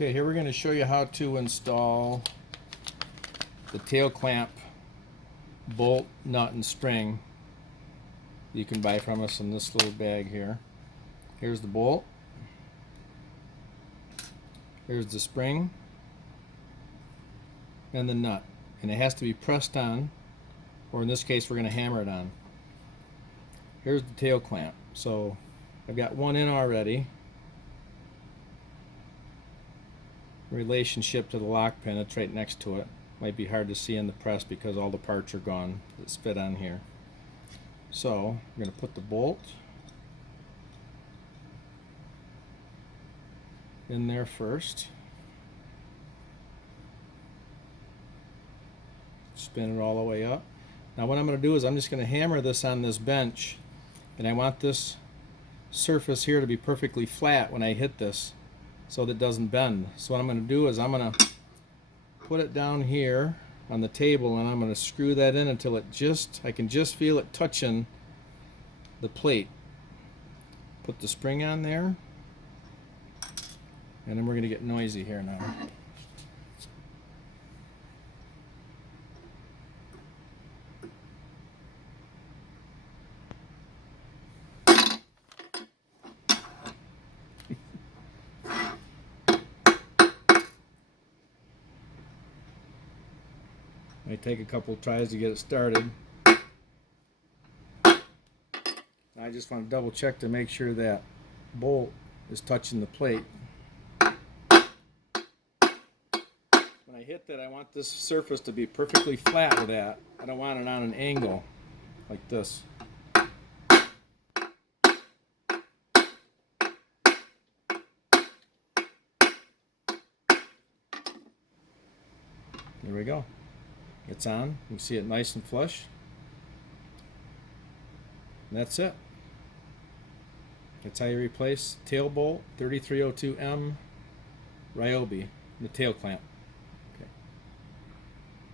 Okay, here we're going to show you how to install the tail clamp bolt, nut, and string you can buy from us in this little bag here. Here's the bolt. Here's the spring and the nut. And it has to be pressed on, or in this case we're going to hammer it on. Here's the tail clamp. So I've got one in already. Relationship to the lock pin, it's right next to it. Might be hard to see in the press because all the parts are gone that fit on here. So I'm going to put the bolt in there first. Spin it all the way up. Now what I'm going to do is I'm just going to hammer this on this bench, and I want this surface here to be perfectly flat when I hit this so that it doesn't bend. So what I'm going to do is I'm going to put it down here on the table, and I'm going to screw that in until I can just feel it touching the plate. Put the spring on there, and then we're going to get noisy here now. Might take a couple tries to get it started. I just want to double check to make sure that bolt is touching the plate. When I hit that, I want this surface to be perfectly flat with that. I don't want it on an angle like this. There we go. It's on. You can see it nice and flush. And that's it. That's how you replace tail bolt 3302M Ryobi, the tail clamp.